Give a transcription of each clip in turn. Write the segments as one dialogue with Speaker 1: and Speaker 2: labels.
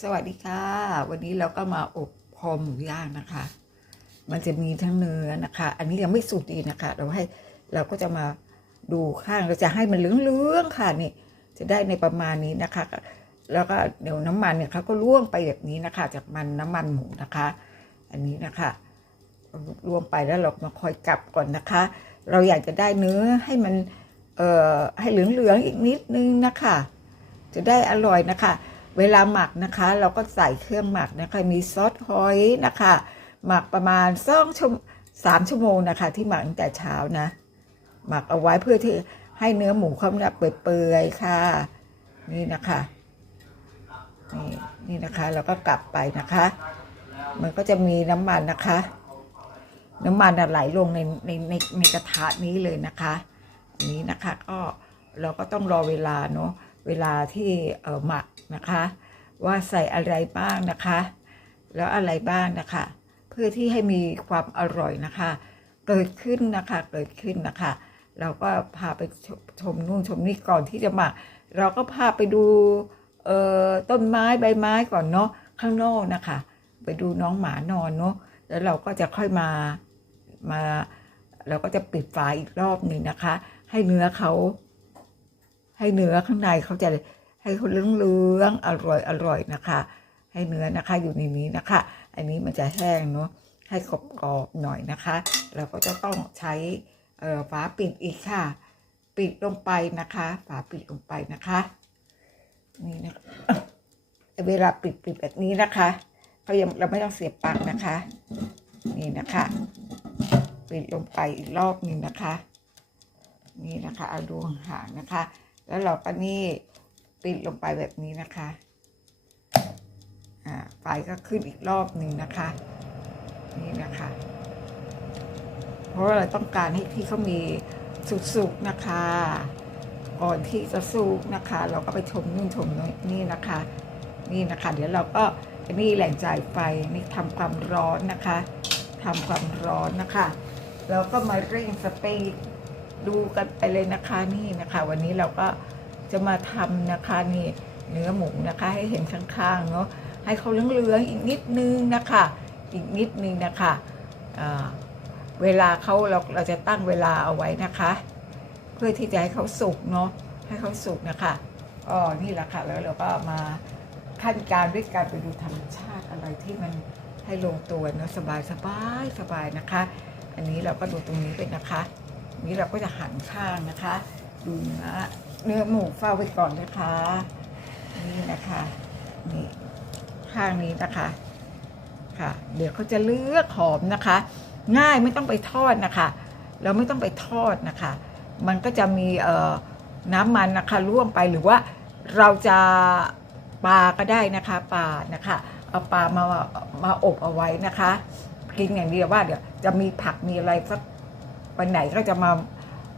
Speaker 1: สวัสดีค่ะ วันนี้เราก็มาอบคอหมูย่างนะคะ มันจะมีทั้งเนื้อนะคะ อันนี้ยังไม่สุกดีนะคะ เราให้เราก็จะมาดูข้างเราจะให้มันเหลืองๆค่ะนี่จะได้ในประมาณนี้นะคะ แล้วก็เดี๋ยวน้ำมันเนี่ยเขาก็ล่วงไปแบบนี้นะคะ จากมันน้ำมันหมูนะคะ อันนี้นะคะล่วงไปแล้วเรามาคอยกลับก่อนนะคะ เราอยากจะได้เนื้อให้มันเอ่อให้เหลืองๆอีกนิดนึงนะคะ จะได้อร่อยนะคะ เวลาหมักนะคะ เราก็ใส่เครื่องหมักนะคะ มีซอสหอยนะคะ หมักประมาณสองชั่วสามชั่วโมงนะคะ ที่หมักตั้งแต่เช้านะ หมักเอาไว้เพื่อที่ให้เนื้อหมูเขาเนี่ยเปื่อยๆค่ะ นี่นะคะนี่นี่นะคะเราก็กลับไปนะคะ มันก็จะมีน้ำมันนะคะ น้ำมันน่ะไหลลงในในในในกระทะนี้เลยนะคะนนี้นะคะก็เราก็ต้องรอเวลาเนาะ เวลาที่เออหมักนะคะ ว่าใส่อะไรบ้างนะคะ แล้วอะไรบ้างนะคะ เพื่อที่ให้มีความอร่อยนะคะ เกิดขึ้นนะคะเกิดขึ้นนะคะ เราก็พาไปชมชมนู่นชมนี่ก่อนที่จะหมัก เราก็พาไปดูเอ่อต้นไม้ใบไม้ก่อนเนาะข้างนอกนะคะ ไปดูน้องหมานอนเนาะแล้วเราก็จะค่อยมามา เราก็จะปิดฝาอีกรอบหนึ่งนะคะ ให้เนื้อเขา ให้เนื้อข้างในเขาจะให้เขาเลืองๆอร่อยอร่อยนะคะ ให้เนื้อนะคะอยู่ในนี้นะคะ อันนี้มันจะแห้งเนาะให้กรอบๆหน่อยนะคะเราก็จะต้องใช้ฝาปิดอีกค่ะ ปิดลงไปนะคะ ฝาปิดลงไปนะคะนี่นะคะเวลาปิดปิดแบบนี้นะคะเขายังเราไม่ต้องเสียบปลั๊กนะคะ นี่นะคะ ปิดลงไปอีกรอบนึงนะคะ นี่นะคะเอาดูห่างนะคะ แล้วเราก็นี่ปิดลงไปแบบนี้นะคะอ่าไฟก็ขึ้นอีกรอบหนึ่งนะคะ นี่นะคะ เพราะว่าเราต้องการให้ที่เขามีสุกๆนะคะ ก่อนที่จะสุกนะคะ เราก็ไปชมนู่นชมนี่นะคะ นี่นะคะ เดี๋ยวเราก็นี่แหล่งจ่ายไฟนี่ทำความร้อนนะคะทำความร้อนนะคะเราก็มาเร่งสปีด ดูกันไปเลยนะคะนี่นะคะ วันนี้เราก็จะมาทำนะคะนี่เนื้อหมูนะคะ ให้เห็นข้างๆเนาะให้เขาเหลืองๆอีกนิดนึงนะคะ อีกนิดนึงนะคะเวลาเขาเราเราจะตั้งเวลาเอาไว้นะคะ เพื่อที่จะให้เขาสุกเนาะให้เขาสุกนะคะอ๋อนี่แหละค่ะแล้วเราก็มาขั้นการด้วยการไปดูธรรมชาติอะไรที่มันให้ลงตัวเนาะสบายสบายสบายนะคะ อันนี้เราก็ดูตรงนี้ไปนะคะ นี้เราก็จะหันข้างนะคะ ดูเนื้อเนื้อหมูเฝ้าไว้ก่อนนะคะ นี่นะคะนี่ข้างนี้นะคะค่ะ เดี๋ยวเขาจะเลือกหอมนะคะ ง่ายไม่ต้องไปทอดนะคะ เราไม่ต้องไปทอดนะคะ มันก็จะมีเอ่อน้ำมันนะคะร่วมไปหรือว่าเราจะปลาก็ได้นะคะปลานะคะเอาปลามามาอบเอาไว้นะคะ กินอย่างเดียวว่าเดี๋ยวจะมีผักมีอะไรสัก วันไหนก็จะมา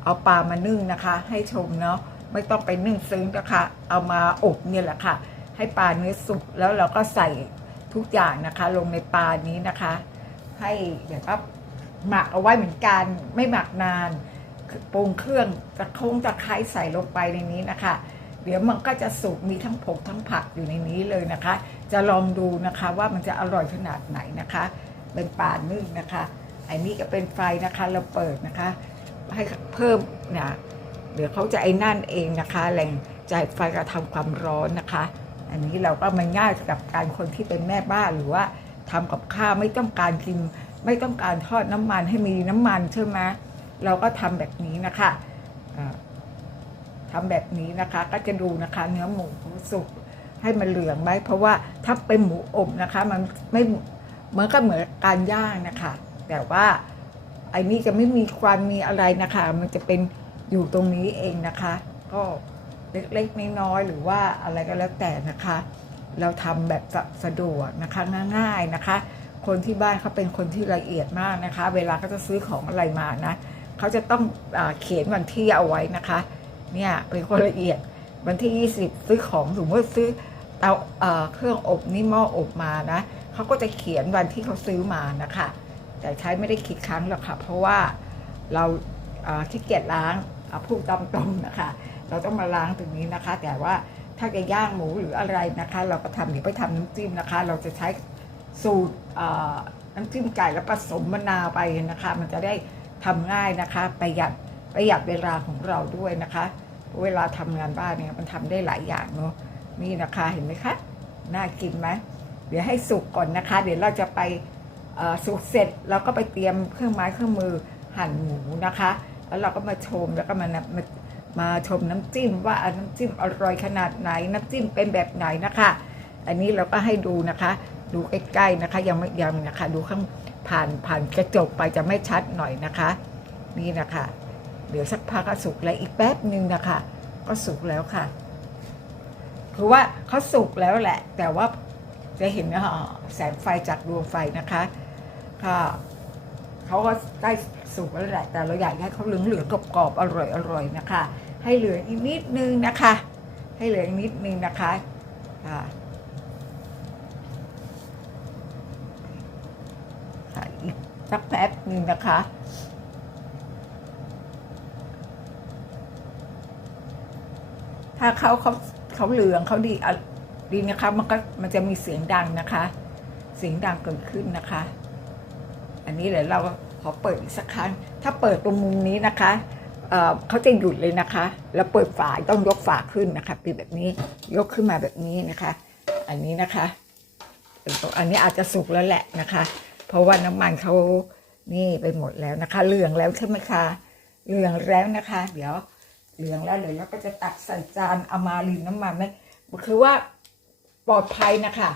Speaker 1: เอาปลามานึ่งนะคะ ให้ชมเนาะไม่ต้องไปนึ่งซึ้งนะคะ เอามาอบเนี่ยแหละค่ะ ให้ปลาเนื้อสุกแล้วเราก็ใส่ทุกอย่างนะคะ ลงในปลานี้นะคะ ให้แบบว่าหมักเอาไว้เหมือนกัน ไม่หมักนานปรุงเครื่องตะคงตะไคร้ใส่ลงไปในนี้นะคะ เดี๋ยวมันก็จะสุกมีทั้งผงทั้งผักอยู่ในนี้เลยนะคะ จะลองดูนะคะว่ามันจะอร่อยขนาดไหนนะคะ เป็นปลานึ่งนะคะ อันนี้ก็เป็นไฟนะคะ เราเปิดนะคะ ให้เพิ่มเนี่ยเดี๋ยวเขาจะไอ้นั่นเองนะคะแหล่งจ่ายไฟกระทำความร้อนนะคะ อันนี้เราก็มันง่ายกับการคนที่เป็นแม่บ้านหรือว่าทำกับข้าวไม่ต้องการกิน ไม่ต้องการทอดน้ำมันให้มีน้ำมันใช่ไหมเราก็ทำแบบนี้นะคะทำแบบนี้นะคะ ก็จะดูนะคะ เนื้อหมูสุกให้มันเหลืองไหมเพราะว่าถ้าเป็นหมูอบนะคะ มันไม่เหมือนก็เหมือนการย่างนะคะ แต่ว่าไอ้นี่จะไม่มีควันมีอะไรนะคะ มันจะเป็นอยู่ตรงนี้เองนะคะ ก็เล็กๆน้อยๆหรือว่าอะไรก็แล้วแต่นะคะ เราทำแบบสะสะดวกนะคะง่าย ๆนะคะ คนที่บ้านเขาเป็นคนที่ละเอียดมากนะคะ เวลาเขาจะซื้อของอะไรมานะเขาจะต้องอเขียนวันที่เอาไว้นะคะ เนี่ยเป็นคนละเอียดวันที่ 20 ซื้อของสมมติซื้อเตาเครื่องอบนี่หม้ออบมานะเขาก็จะเขียนวันที่เขาซื้อมานะคะ แต่ใช้ไม่ได้คิดครั้งหรอกค่ะ เพราะว่าเราอ่าขี้เกียจล้างาพูดตามตรงนะคะ เราต้องมาล้างตรงนี้นะคะ แต่ว่าถ้าจะย่างหมูหรืออะไรนะคะ เราก็ทำเดี๋ยวไปทำน้ำจิ้มนะคะ เราจะใช้สูตรน้ำจิ้มไก่แล้วผสมมะนาวไปนะคะ มันจะได้ทำง่ายนะคะประหยัดประหยัดเวลาของเราด้วยนะคะ เวลาทำงานบ้านเนี่ยมันทำได้หลายอย่างเนาะนี่นะคะเห็นไหมคะน่ากินไหมเดี๋ยวให้สุกก่อนนะคะ เดี๋ยวเราจะไป สุกเสร็จเราก็ไปเตรียมเครื่องไม้เครื่องมือหั่นหมูนะคะ แล้วเราก็มาชมแล้วก็มามามาชมน้ำจิ้มว่าน้ำจิ้มอร่อยขนาดไหน น้ำจิ้มเป็นแบบไหนนะคะ อันนี้เราก็ให้ดูนะคะ ดูใกล้ๆนะคะ ยังไม่ยังนะคะ ดูข้างผ่านผ่านกระจกไปจะไม่ชัดหน่อยนะคะ นี่นะคะ เดี๋ยวสักพักก็สุกแล้วอีกแป๊บหนึ่งนะคะ ก็สุกแล้วค่ะคือว่าเขาสุกแล้วแหละ แต่ว่าจะเห็นนะแสงไฟจากดวงไฟนะคะ ค่ะเขาก็ใกล้สุกแล้วแหละแต่เราอยากให้เขาเหลืองเหลืองกรอบอร่อยอร่อยนะคะ ให้เหลืออีกนิดนึงนะคะ ให้เหลืออีกนิดนึงนะคะค่ะอีกสักแป๊บหนึ่งนะคะถ้าเขาเขาเขาเหลืองเขาดีอดีนะคะมันก็มันจะมีเสียงดังนะคะ เสียงดังเกิดขึ้นนะคะ อันนี้เดี๋ยเราขอเปิดอีกสักครั้ง ถ้าเปิดตรงมุมนี้นะคะเเขาจะหยุดเลยนะคะ แล้วเปิดฝาต้องยกฝาขึ้นนะคะเป็นแบบนี้ยกขึ้นมาแบบนี้นะคะ อันนี้นะคะอันนี้อาจจะสุกแล้วแหละนะคะ เพราะว่าน้ำมันเขานี่ไปหมดแล้วนะคะ เหลืองแล้วใช่ไหมคะเหลืองแล้วนะคะ เดี๋ยวเหลืองแล้วเดี๋ยวเราก็จะตักใส่จานเอามารินน้ำมันไหมคือว่าปลอดภัยนะคะ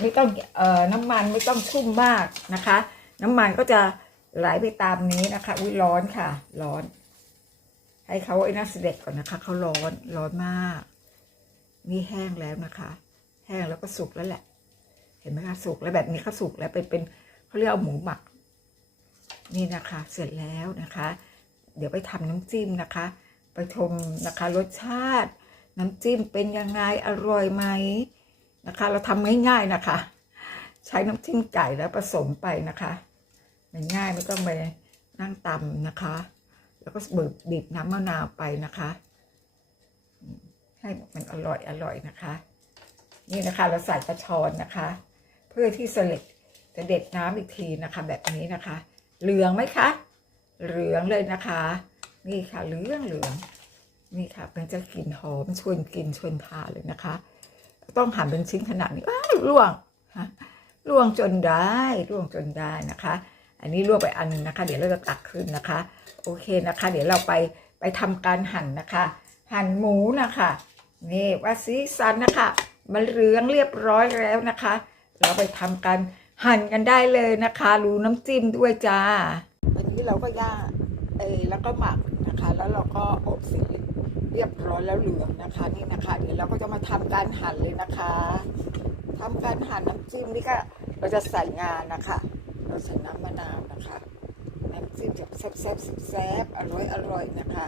Speaker 1: ไม่ต้องเอ่อน้ำมันไม่ต้องชุ่มมากนะคะ น้ำมันก็จะไหลไปตามนี้นะคะอุ้ยร้อนค่ะ ร้อน ให้เขาไอ้น่าเสด็จก่อนนะคะเขาร้อนร้อนมาก นี่แห้งแล้วนะคะ แห้งแล้วก็สุกแล้วแหละ เห็นไหมคะสุกแล้วแบบนี้เขาสุกแล้วเป็นเป็นเขาเรียกเอาหมูหมัก นี่นะคะ เสร็จแล้วนะคะ เดี๋ยวไปทำน้ำจิ้มนะคะ ไปชมนะคะ รสชาติ น้ำจิ้มเป็นยังไงอร่อยไหมนะคะ เราทำง่ายๆนะคะ ใช้น้ำจิ้มไก่แล้วผสมไปนะคะ ง่ายไม่ต้องไปนั่งตำนะคะ แล้วก็บีบบีบน้ำมะนาวไปนะคะ ให้มันอร่อยอร่อยนะคะ นี่นะคะเราใส่กระชอนนะคะ เพื่อที่เสล็ดจะเด็ดน้ำอีกทีนะคะ แบบนี้นะคะ เหลืองไหมคะ เหลืองเลยนะคะ นี่ค่ะเหลืองเหลืองนี่ค่ะมันจะกลิ่นหอมชวนกินชวนทานเลยนะคะ ต้องหั่นเป็นชิ้นขนาดนี้ว้าวล่วงล่วงจนได้ล่วงจนได้นะคะ อันนี้ลวกไปอันนึงนะคะ เดี๋ยวเราจะตักขึ้นนะคะ โอเคนะคะ เดี๋ยวเราไปไปทำการหั่นนะคะ หั่นหมูนะคะนี่ว่าสีสันนะคะ มันเหลืองเรียบร้อยแล้วนะคะ เราไปทำการหั่นกันได้เลยนะคะรูน้ำจิ้มด้วยจ้าวันนี้เราก็ย่างเออแล้วก็หมักนะคะ แล้วเราก็อบเสร็จเรียบร้อยแล้วเหลืองนะคะนี่นะคะเดี๋ยวเราก็จะมาทำการหั่นเลยนะคะทำการหั่นน้ำจิ้มนี่ก็เราจะใส่งานนะคะ ใส่น้ำมะนาวนะคะ น้ำจิ้มแบบแซ่บแซ่บแซ่บอร่อยอร่อยนะคะ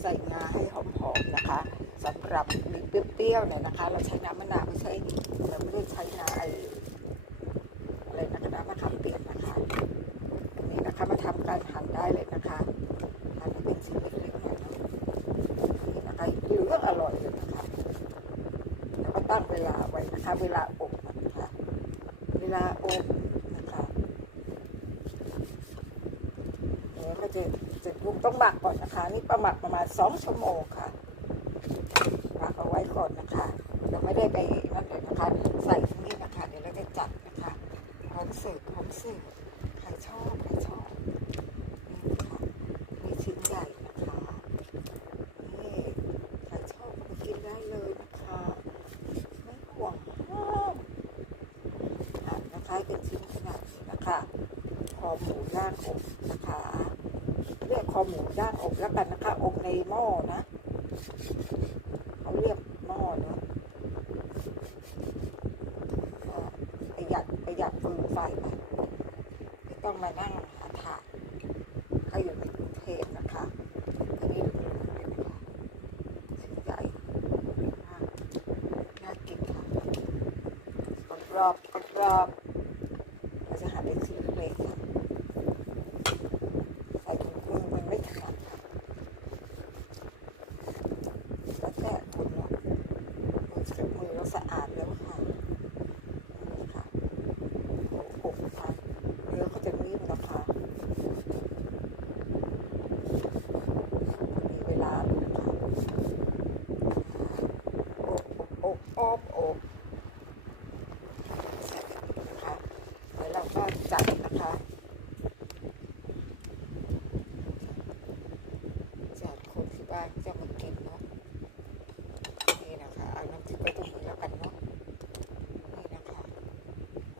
Speaker 1: ใส่งาให้หอมๆนะคะสำหรับมีเปรี้ยวๆเนี่ยนะคะ เราใช้น้ำมะนาวไม่ใช่เราไม่ได้ใช้น้ำอะไรนะคะน้ำมะขามเปียกนะคะนนี้นะคะมาทำการหั่นได้เลยนะคะหั่นให้เป็นชิ้นเล็กๆหน่อยนี่นะคะเหลืองอร่อยเลยนะคะแล้วก็ตั้งเวลาไว้นะคะ เวลาอบนะคะ เวลาอบนะคะ เดี๋ยวก็จะจะปรุงต้องหมักก่อ นี่ประหมักประมาณสองชั่วโมงค่ะหมักเอาไว้ก่อนนะคะเราไม่ได้ไปนั่นเลยนะคะ ใส่ที่นี่นะคะ เดี๋ยวเราจะจัดนะคะพร้อมเสิร์ฟพร้อมเสิร์ฟใครชอบใครชอบนี่นะคะมีชิ้นใหญ่นะคะนี่ใครชอบก็กินได้เลยนะคะ ไม่ห่วงห้ามนะคะเป็นชิ้นขนาดนี้นะคะคอหมูย่างอบนะคะ คอหมูย่างอบแล้วกันนะคะ อบในหม้อนะเขาเรียกหม้อเนาะประหยัดประหยัดฟืนไฟไปไม่ต้องมานั่งหาถ่านใครอยู่ในกรุงเทพนะคะอันนี้เหลืองๆเลยนะคะชิ้นใหญ่มากน่ากินค่ะกรอบกรอบเราจะหาเป็นชิ้นเล็กค่ะ ใส่ถุงมือมันไม่ถนัดค่ะแล้วแต่คนเนาะ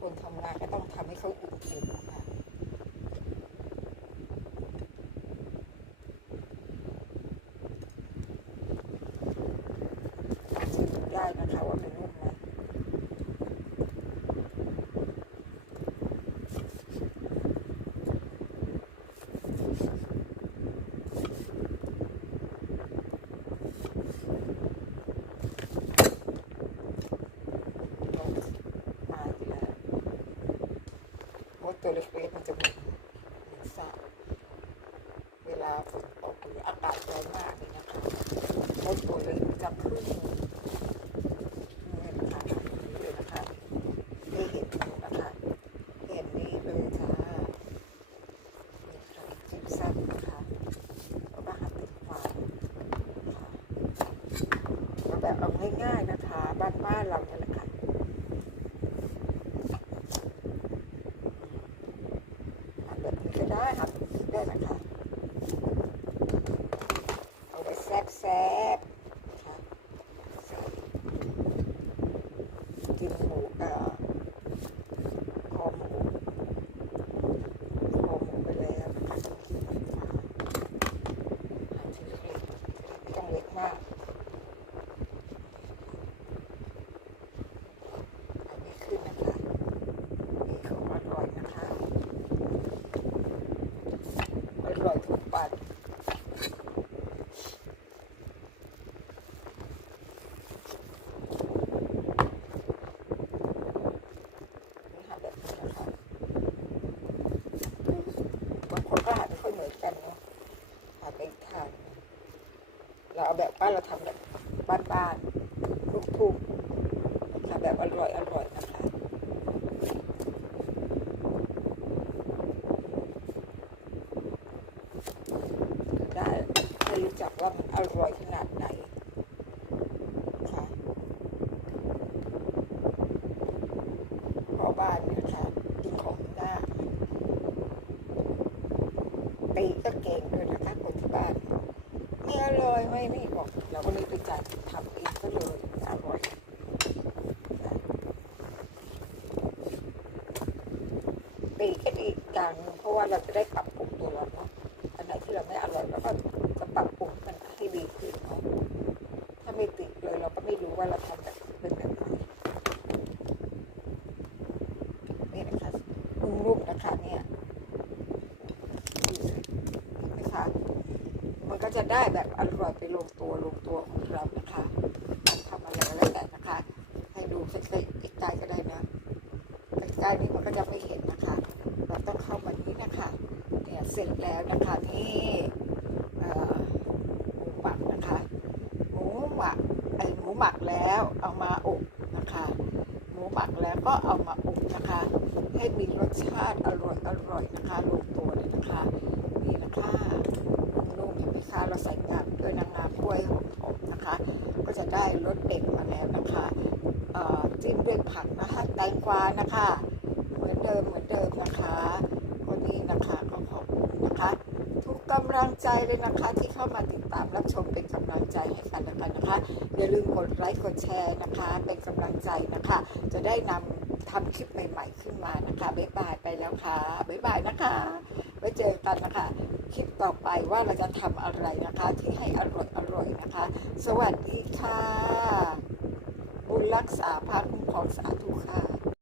Speaker 1: คนทำงานก็ต้องทำให้เขาอิ่มๆนะคะชิมได้นะคะว่ามันนุ่มไหม ลงมาอีกแล้ว เพราะตัวเล็กๆมันจะเหมือนเหมือนสระเวลาฝนตกหรืออากาศร้อนมากเลยนะคะมดตัวเล็กจะขึ้นนี่นะคะนี่เลยนะคะได้เห็นดูนะคะเห็นนี้เลยจ้านี่ค่ะจิ้มซ้ำนะคะแล้วก็หัดติดควาค่ะเอาแบบเอาง่ายๆนะคะ บ้านๆเราเนี่ยแหละค่ะ ทำแบบนี้ก็ได้ทำแบบนี้ได้นะคะ เอาไว้แซ่บแซ่บๆนะคะใส่กินหมูเอ่อคอหมูคอหมูไปแล้วนะคะมาหั่นชิ้นเล็กๆไม่ต้องเล็กมากเอานี้ขึ้นนะคะนี่ของอร่อยนะคะ อร่อยทุกปันนี่ค่ะแบบนี้นะคะบางคนก็หาไม่ค่อยเหมือนกันเนาะหาไปอีกทางเราเอา แบบบ้านเราทำแบบบ้านๆลูกทุ่งนะคะแบบอร่อยอร่อยนะคะได้ให้รู้จักว่ามันอร่อยขนาดไหนค่ะพอบ้านเนี่ยค่ะกินของหน้าตีก็เก่งด้วยนะคะคนที่บ้านไม่ อร่ไม่บอก เราก็เลยไปจัดทำเองก็เลยอร่อยค่ะตีก็ดีอีกอย่างหนึ่งเพราะว่าเราจะได้ปรับปรุงตัวเราเนาะอันไหนที่เราไม่อร่อยเราก็จะปรับปรุงมันให้ดีขึ้นเนาะถ้าไม่ติดเลยเราก็ไม่รู้ว่าเราทำแบบเป็นแบบไหนนี่นะคะนุ่มๆนะคะเนี่ยนมคะมันก็จะได้แบบอร่ อยไปลงตัวลงตัวของเรานะคะทำอะไรอะไรแต่นะคะ ให้ดูใกล้ๆใกล้ๆก็ได้นะใกล้ๆนี่มันก็จะไม่เห็นนะคะ เราต้องเข้ามานี้นะคะเนี่ยเสร็จแล้วนะคะนี่หมูหมักนะคะหมูหมักไอหมูหมักแล้วเอามาอบนะคะ หมูหมักแล้วก็เอามาอบนะคะ ให้มีรสชาติอร่อยอร่อยนะคะลงตัวเลยนะคะ นี่นะคะนุ่มๆเห็นไหมคะเราใส่งาด้วยนางงามกล้วยหอมๆนะคะ ก็จะได้รสเด็ดมาแล้วนะคะเอ่อจิ้มด้วยผักนะคะแตงกวานะคะ เหมือนเดิมเหมือนเดิมนะคะวันนี้นะคะก็ขอบคุณนะคะ ทุ กำลังใจเลยนะคะที่เข้ามาติดตามรับชมเป็นกำลังใจให้กันแล้วกันะคะอย่าลืมกดไลค์กดแชร์นะคะ เป็นกำลังใจนะคะ จะได้นำทำคลิปใหม่ ๆ ขึ้นมานะคะบ๊ายบายไปแล้วค่ะบ๊ายบายนะคะไว้เจอกันนะคะคลิปต่อไปว่าเราจะทำอะไรนะคะ ที่ให้อร่อยอร่อยนะคะ สวัสดีค่ะ บุญรักษาพาคุ้มครองสาธุค่ะ